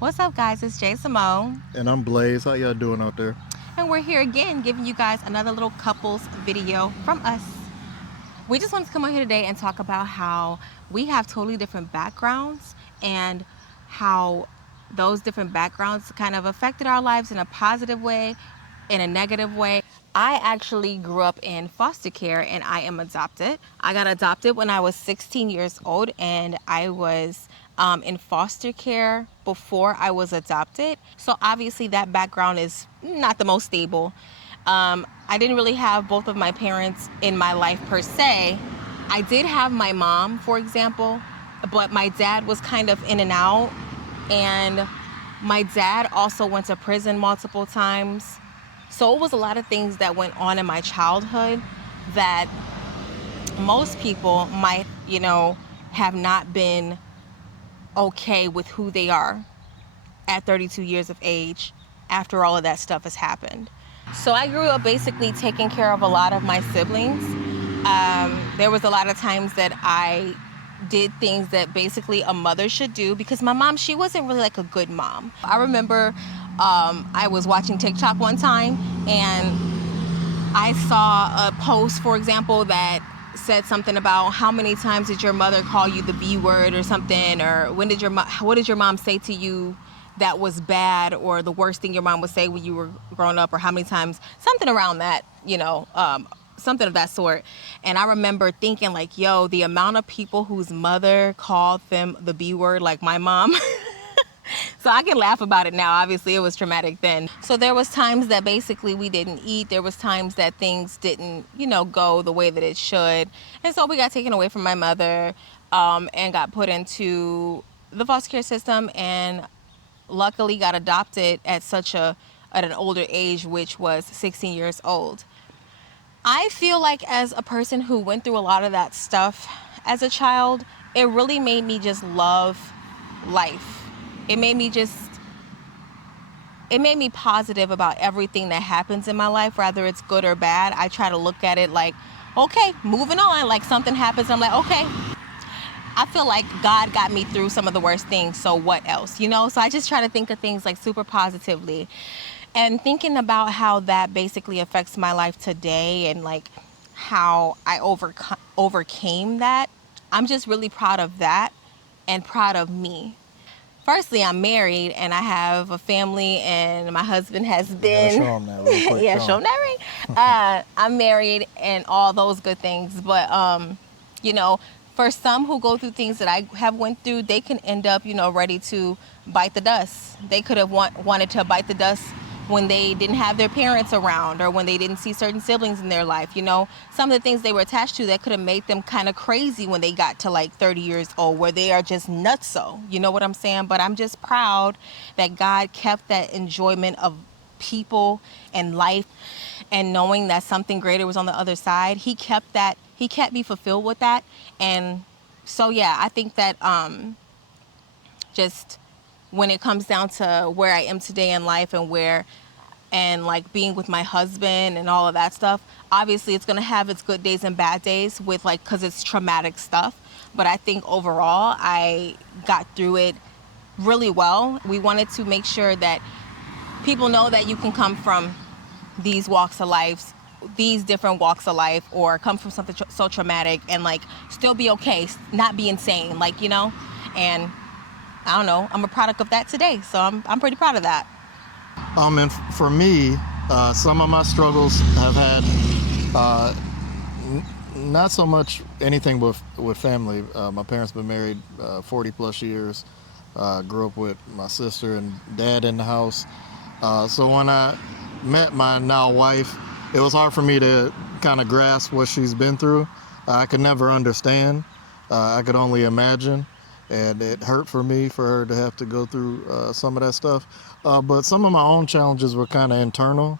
What's up, guys? It's Jay Simone, And I'm Blaze. How y'all doing out there? and we're here again giving you guys another little couples video from us. We just wanted to come on here today and talk about how we have totally different backgrounds and how those different backgrounds kind of affected our lives in a positive way, in a negative way. I actually grew up in foster care and I am adopted. I got adopted when I was 16 years old, and I was in foster care before I was adopted. So obviously that background is not the most stable. I didn't really have both of my parents in my life per se. I did have my mom, for example, but my dad was kind of in and out. And my dad also went to prison multiple times. So it was a lot of things that went on in my childhood that most people might, have not been okay with who they are at 32 years of age after all of that stuff has happened. So I grew up basically taking care of a lot of my siblings. There was a lot of times that I did things that basically a mother should do, because my mom, she wasn't really like a good mom. I remember I was watching TikTok one time and I saw a post, for example, that said something about how many times did your mother call you the B word or something, or what did your mom say to you that was bad, or the worst thing your mom would say when you were growing up, or how many times, something around that, something of that sort. And I remember thinking like, yo, the amount of people whose mother called them the B word, like my mom. So I can laugh about it now. Obviously, it was traumatic then. So there was times that basically we didn't eat. There was times that things didn't, go the way that it should. And so we got taken away from my mother and got put into the foster care system, and luckily got adopted at an older age, which was 16 years old. I feel like as a person who went through a lot of that stuff as a child, it really made me just love life. It made me positive about everything that happens in my life, whether it's good or bad. I try to look at it like, okay, moving on. Like something happens, I'm like, okay. I feel like God got me through some of the worst things, so what else, So I just try to think of things like super positively. And thinking about how that basically affects my life today and like how I overcame that, I'm just really proud of that and proud of me. Firstly, I'm married and I have a family, and my husband has been. Show them that real quick. Yeah, show them that ring. I'm married and all those good things. But, for some who go through things that I have went through, they can end up, ready to bite the dust. They could have wanted to bite the dust when they didn't have their parents around, or when they didn't see certain siblings in their life. Some of the things they were attached to that could have made them kind of crazy when they got to like 30 years old, where they are just nutso. You know what I'm saying? But I'm just proud that God kept that enjoyment of people and life, and knowing that something greater was on the other side. He kept me fulfilled with that. And so, yeah, I think that just when it comes down to where I am today in life and like being with my husband and all of that stuff, obviously it's going to have its good days and bad days with because it's traumatic stuff. But I think overall I got through it really well. We wanted to make sure that people know that you can come from these different walks of life, or come from something so traumatic and like still be okay, not be insane, and I don't know, I'm a product of that today, so I'm pretty proud of that. And for me, some of my struggles have had not so much anything with family. My parents been married 40 plus years. Grew up with my sister and dad in the house. So when I met my now wife, it was hard for me to kind of grasp what she's been through. I could never understand. I could only imagine. And it hurt for me for her to have to go through some of that stuff. But some of my own challenges were kind of internal.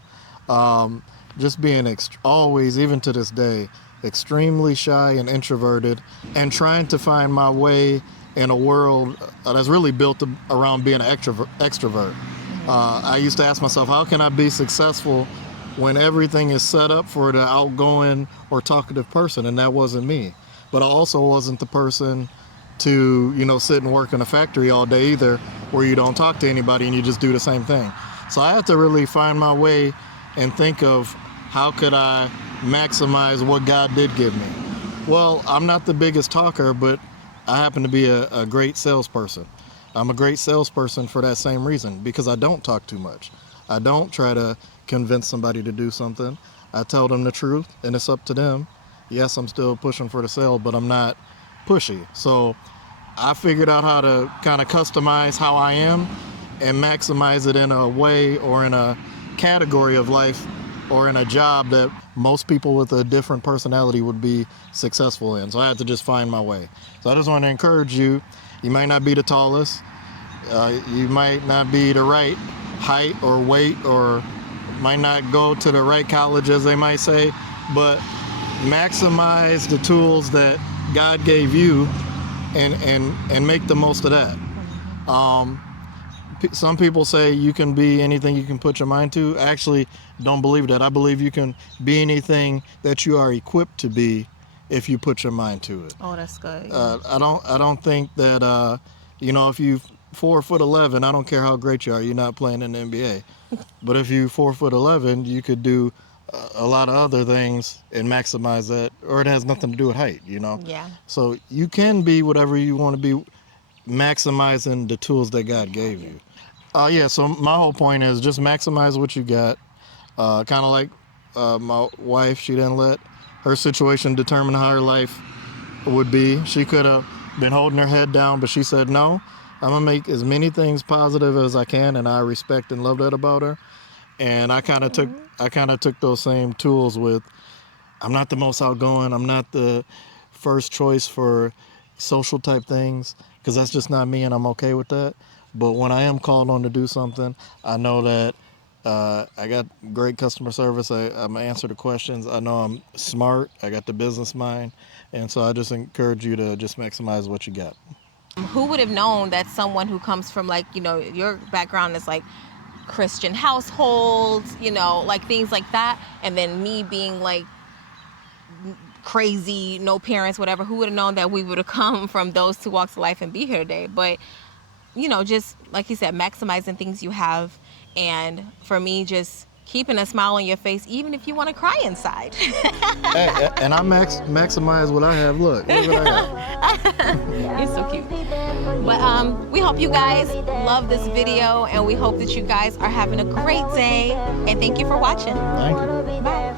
Just being always, even to this day, extremely shy and introverted, and trying to find my way in a world that's really built around being an extrovert. I used to ask myself, how can I be successful when everything is set up for the outgoing or talkative person? And that wasn't me. But I also wasn't the person to, sit and work in a factory all day either. where you don't talk to anybody and you just do the same thing. So I had to really find my way and think of how could I maximize what God did give me. Well, I'm not the biggest talker, but I happen to be a great salesperson. I'm a great salesperson for that same reason, because I don't talk too much. I don't try to convince somebody to do something. I tell them the truth, and it's up to them. Yes, I'm still pushing for the sale, but I'm not pushy. So I figured out how to kind of customize how I am and maximize it in a way or in a category of life or in a job that most people with a different personality would be successful in. So I had to just find my way. So I just want to encourage you. You might not be the tallest. You might not be the right height or weight, or might not go to the right college, as they might say, but maximize the tools that God gave you and make the most of that. Some people say you can be anything you can put your mind to. I actually don't believe that. I believe you can be anything that you are equipped to be if you put your mind to it. Oh, that's good. I don't think that if you 4'11", I don't care how great you are, you're not playing in the NBA. But if you 4'11", you could do a lot of other things and maximize that, or it has nothing to do with height, Yeah. So you can be whatever you want to be, maximizing the tools that God gave you. So my whole point is just maximize what you got. Kind of like my wife, she didn't let her situation determine how her life would be. She could have been holding her head down, but she said, no, I'm gonna make as many things positive as I can, and I respect and love that about her. And I kind of took those same tools with, I'm not the most outgoing, I'm not the first choice for social type things, because that's just not me, and I'm okay with that. But when I am called on to do something, I know that I got great customer service. I'm gonna answer the questions. I know I'm smart. I got the business mind. And so I just encourage you to just maximize what you got. Who would have known that someone who comes from your background is like Christian households, like things like that, and then me being like crazy, no parents, whatever, who would have known that we would have come from those two walks of life and be here today? But just like you said, maximizing things you have, and for me, just keeping a smile on your face, even if you want to cry inside. Hey, and I maximize what I have. Look what I have. You're so cute. But we hope you guys love this video, and we hope that you guys are having a great day, and thank you for watching. Thank you. Bye.